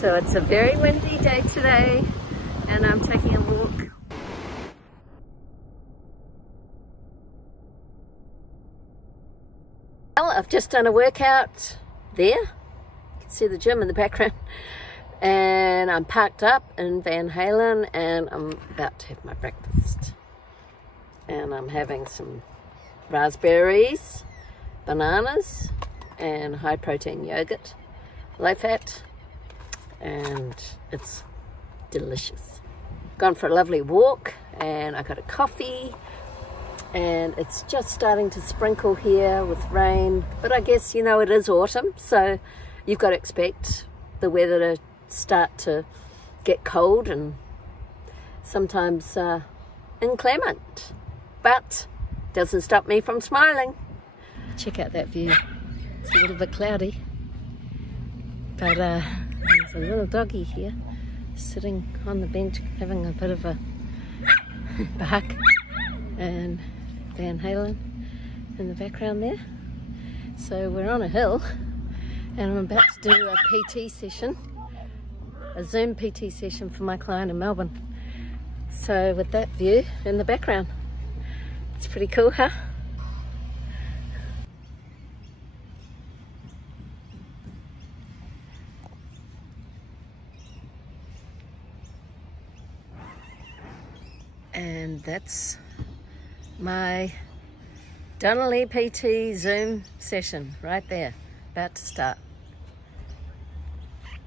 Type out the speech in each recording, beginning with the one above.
So it's a very windy day today and I'm taking a walk. Well, I've just done a workout there. You can see the gym in the background. And I'm parked up in Van Halen and I'm about to have my breakfast. And I'm having some raspberries, bananas, and high protein yogurt, low fat, and it's delicious. Gone for a lovely walk and I got a coffee and it's just starting to sprinkle here with rain, but I guess, you know, it is autumn, so you've got to expect the weather to start to get cold and sometimes inclement, but doesn't stop me from smiling. Check out that view. It's a little bit cloudy, but there's a little doggy here sitting on the bench having a bit of a bark, and Van Halen in the background there. So we're on a hill and I'm about to do a PT session, a Zoom PT session for my client in Melbourne. So with that view in the background, it's pretty cool, huh? And that's my Donna-Leigh PT Zoom session right there, about to start,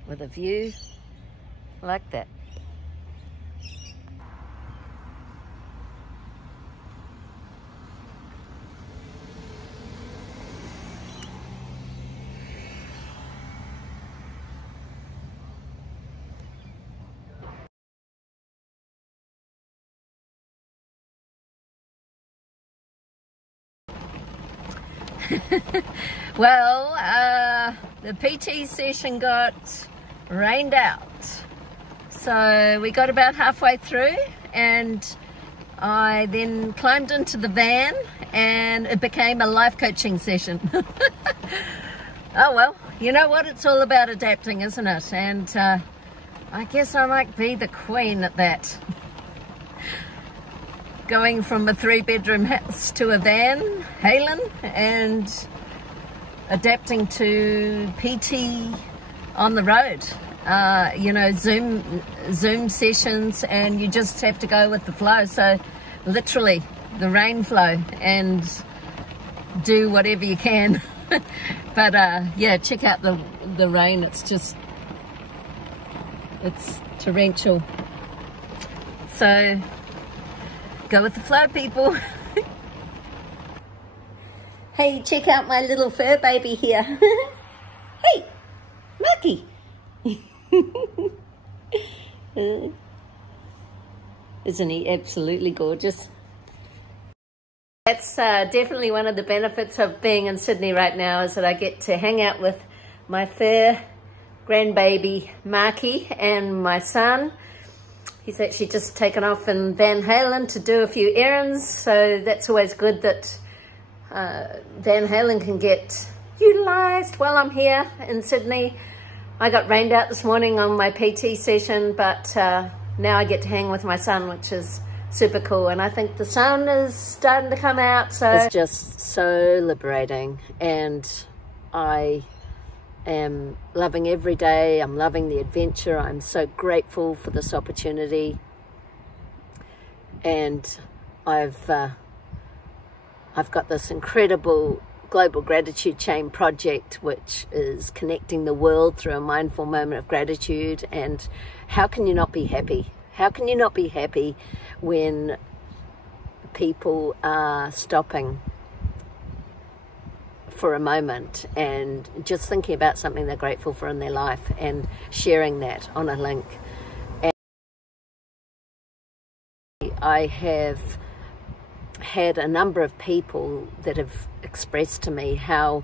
with a view like that. Well, the PT session got rained out, so we got about halfway through and I then climbed into the van and it became a life coaching session. Oh well, you know what, it's all about adapting, isn't it? And I guess I might be the queen at that. Going from a 3-bedroom house to a van, Halen, and adapting to PT on the road. You know, Zoom sessions, and you just have to go with the flow. So literally the rain flow and do whatever you can. But yeah, check out the rain. It's torrential. So go with the flow, people. Hey, check out my little fur baby here. Hey, Marky. Isn't he absolutely gorgeous? That's definitely one of the benefits of being in Sydney right now, is that I get to hang out with my fur grandbaby Marky and my son. He's actually just taken off in Van Halen to do a few errands, so that's always good that Van Halen can get utilised while I'm here in Sydney. I got rained out this morning on my PT session, but now I get to hang with my son, which is super cool, and I think the sun is starting to come out, so it's just so liberating, and I am loving every day. I'm loving the adventure. I'm so grateful for this opportunity, and I've got this incredible global gratitude chain project, which is connecting the world through a mindful moment of gratitude. And how can you not be happy? How can you not be happy when people are stopping for a moment and just thinking about something they're grateful for in their life and sharing that on a link? And I have had a number of people that have expressed to me how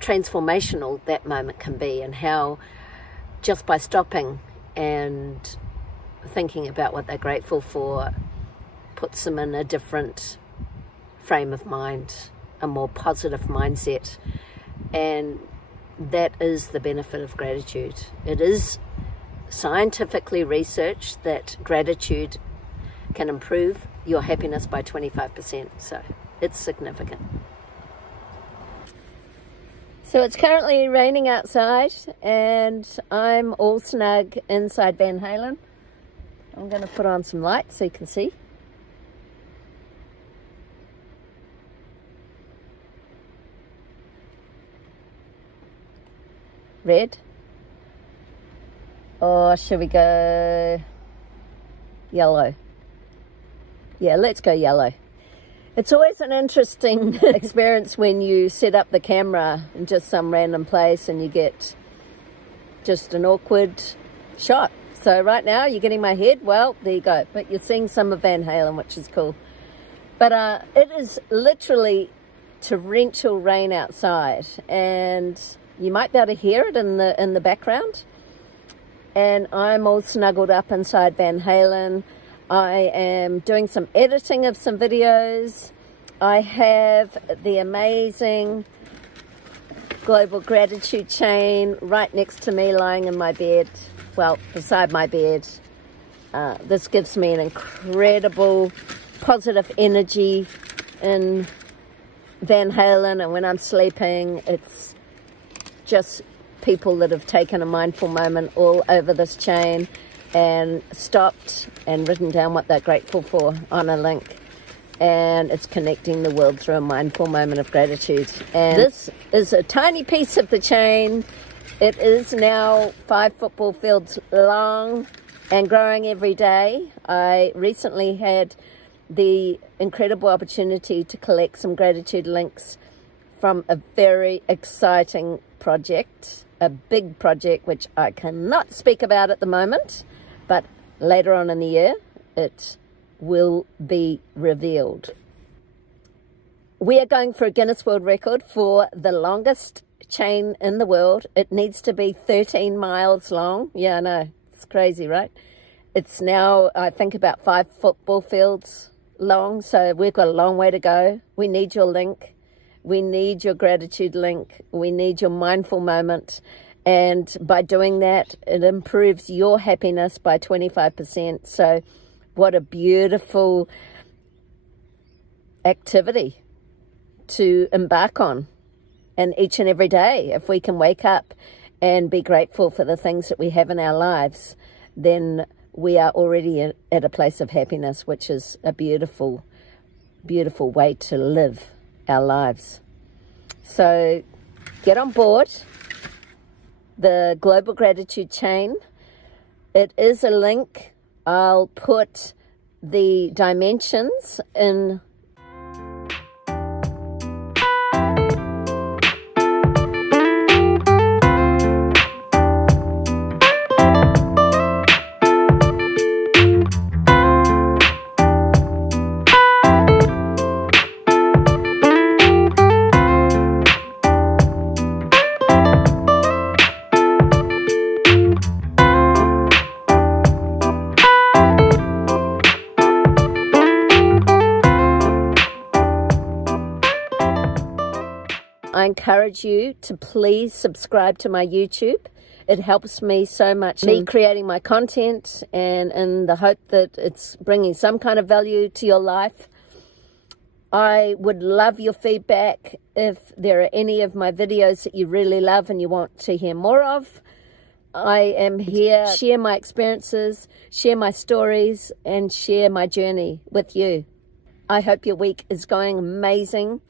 transformational that moment can be, and how just by stopping and thinking about what they're grateful for puts them in a different frame of mind, a more positive mindset. And that is the benefit of gratitude. It is scientifically researched that gratitude can improve your happiness by 25%. So it's significant. So it's currently raining outside and I'm all snug inside Van Halen. I'm going to put on some lights so you can see. Red. Or should we go yellow? Yeah, let's go yellow. It's always an interesting experience when you set up the camera in just some random place and you get just an awkward shot. So right now you're getting my head, well, there you go. But you're seeing some of Van Halen, which is cool. But it is literally torrential rain outside and you might be able to hear it in the background. And I'm all snuggled up inside Van Halen. I am doing some editing of some videos. I have the amazing Global Gratitude chain right next to me lying in my bed. Well, beside my bed. This gives me an incredible positive energy in Van Halen, and when I'm sleeping, it's just people that have taken a mindful moment all over this chain and stopped and written down what they're grateful for on a link, and it's connecting the world through a mindful moment of gratitude. And this is a tiny piece of the chain. It is now 5 football fields long and growing every day. I recently had the incredible opportunity to collect some gratitude links from a very exciting project, a big project which I cannot speak about at the moment, but later on in the year it will be revealed. We are going for a Guinness World Record for the longest chain in the world. It needs to be 13 miles long. Yeah, I know, it's crazy, right? It's now, I think, about 5 football fields long, so we've got a long way to go. We need your link. We need your gratitude link. We need your mindful moment. And by doing that, it improves your happiness by 25%. So what a beautiful activity to embark on. And each and every day, if we can wake up and be grateful for the things that we have in our lives, then we are already at a place of happiness, which is a beautiful, beautiful way to live our lives. So get on board the Global Gratitude chain. It is a link. I'll put the dimensions in I encourage you to please subscribe to my YouTube. It helps me so much, me creating my content, and in the hope that it's bringing some kind of value to your life. I would love your feedback. If there are any of my videos that you really love and you want to hear more of, I am here to share my experiences, share my stories, and share my journey with you. I hope your week is going amazing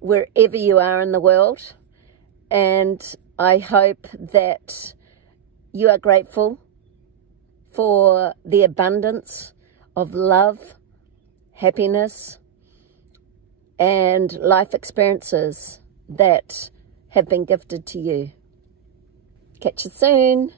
wherever you are in the world, and I hope that you are grateful for the abundance of love, happiness, and life experiences that have been gifted to you. Catch you soon.